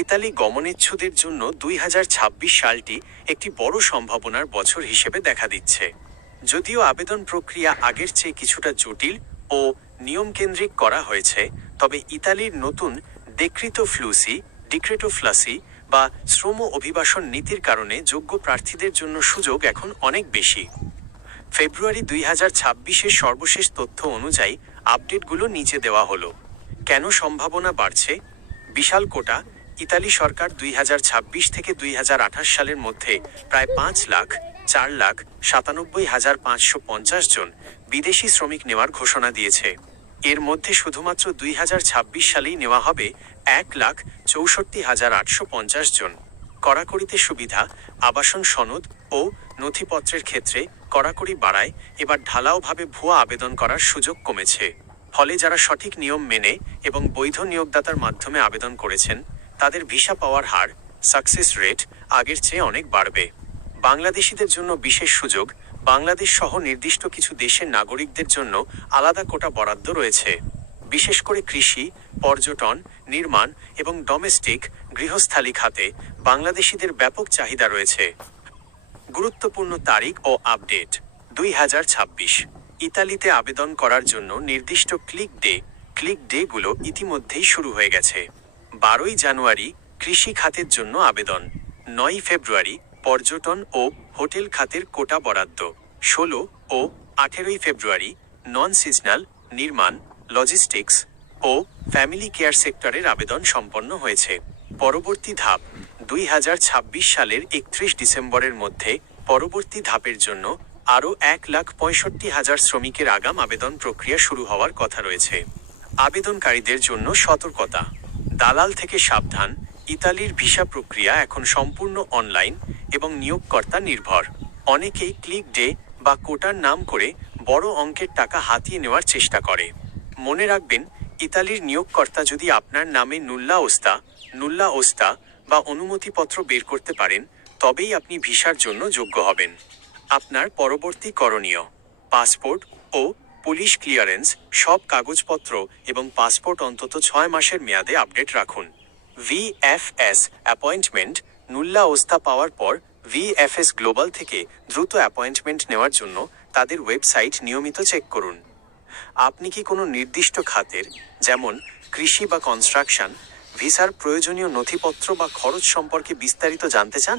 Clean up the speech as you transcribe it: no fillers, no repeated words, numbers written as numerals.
Italy গমনেচ্ছুদের জন্য 2026 সালটি একটি বড় সম্ভাবনার বছর হিসেবে দেখা দিচ্ছে। যদিও আবেদন প্রক্রিয়া আগের চেয়ে কিছুটা জটিল ও নিয়মকেন্দ্রিক করা হয়েছে, তবে ইতালির নতুন ডিক্রেটো ফ্লাসি বা শ্রম অভিবাসন নীতির কারণে যোগ্য প্রার্থীদের জন্য সুযোগ এখন অনেক বেশি। ফেব্রুয়ারি 2026-এর সর্বশেষ তথ্য অনুযায়ী আপডেটগুলো নিচে দেওয়া হলো। কেন সম্ভাবনা বাড়ছে? বিশাল কোটা। ইতালি সরকার 2026 থেকে 2028 সালের মধ্যে প্রায় 5,04,97,550 জন বিদেশি শ্রমিক নেওয়ার ঘোষণা দিয়েছে। এর মধ্যে শুধুমাত্র 2026 সালেই নেওয়া হবে 1,64,850 জন। কড়াকড়িতে সুবিধা, আবাসন সনদ ও নথিপত্রের ক্ষেত্রে কড়াকড়ি বাড়ায় এবার ঢালাওভাবে ভুয়া আবেদন করার সুযোগ কমেছে। ফলে যারা সঠিক নিয়ম মেনে এবং বৈধ নিয়োগদাতার মাধ্যমে আবেদন করেছেন তাদের ভিসা পাওয়ার হার, সাকসেস রেট আগের চেয়ে অনেক বাড়বে। বাংলাদেশিদের জন্য বিশেষ সুযোগ। বাংলাদেশ সহ নির্দিষ্ট কিছু দেশের নাগরিকদের জন্য আলাদা কোটা বরাদ্দ রয়েছে। বিশেষ করে কৃষি, পর্যটন, নির্মাণ এবং ডোমেস্টিক গৃহস্থালী খাতে বাংলাদেশিদের ব্যাপক চাহিদা রয়েছে। গুরুত্বপূর্ণ তারিখ ও আপডেট। 2026 ইতালিতে আবেদন করার জন্য নির্দিষ্ট ক্লিক ডেগুলো ইতিমধ্যেই শুরু হয়ে গেছে। 12 জানুয়ারি কৃষি খাতের জন্য আবেদন, 9 ফেব্রুয়ারি পর্যটন ও হোটেল খাতের কোটা বরাদ্দ, 16 ও 18 ফেব্রুয়ারি নন সিজনাল, নির্মাণ, লজিস্টিক্স ও ফ্যামিলি কেয়ার সেক্টরের আবেদন সম্পন্ন হয়েছে। পরবর্তী ধাপ 2026 সালের 31 ডিসেম্বরের মধ্যে পরবর্তী ধাপের জন্য আরও 1,65,000 শ্রমিকের আগাম আবেদন প্রক্রিয়া শুরু হওয়ার কথা রয়েছে। আবেদনকারীদের জন্য সতর্কতা, দালাল থেকে সাবধান। ইতালির ভিসা প্রক্রিয়া এখন সম্পূর্ণ অনলাইন এবং নিয়োগকর্তা নির্ভর। অনেকেই ক্লিক ডে বা কোটার নাম করে বড় অঙ্কের টাকা হাতিয়ে নেওয়ার চেষ্টা করে। মনে রাখবেন, ইতালির নিয়োগকর্তা যদি আপনার নামে নুল্লা ওস্তা বা অনুমতিপত্র বের করতে পারেন, তবেই আপনি ভিসার জন্য যোগ্য হবেন। আপনার পরবর্তী করণীয়: পাসপোর্ট ও পুলিশ ক্লিয়ারেন্স, সব কাগজপত্র এবং পাসপোর্ট অন্তত 6 মাসের মেয়াদে আপডেট রাখুন। ভিএফএস অ্যাপয়েন্টমেন্ট, নুল্লা ওস্তা পাওয়ার পর ভিএফএস গ্লোবাল থেকে দ্রুত অ্যাপয়েন্টমেন্ট নেওয়ার জন্য তাদের ওয়েবসাইট নিয়মিত চেক করুন। আপনি কি কোনো নির্দিষ্ট খাতের, যেমন কৃষি বা কনস্ট্রাকশন, ভিসার প্রয়োজনীয় নথিপত্র বা খরচ সম্পর্কে বিস্তারিত জানতে চান?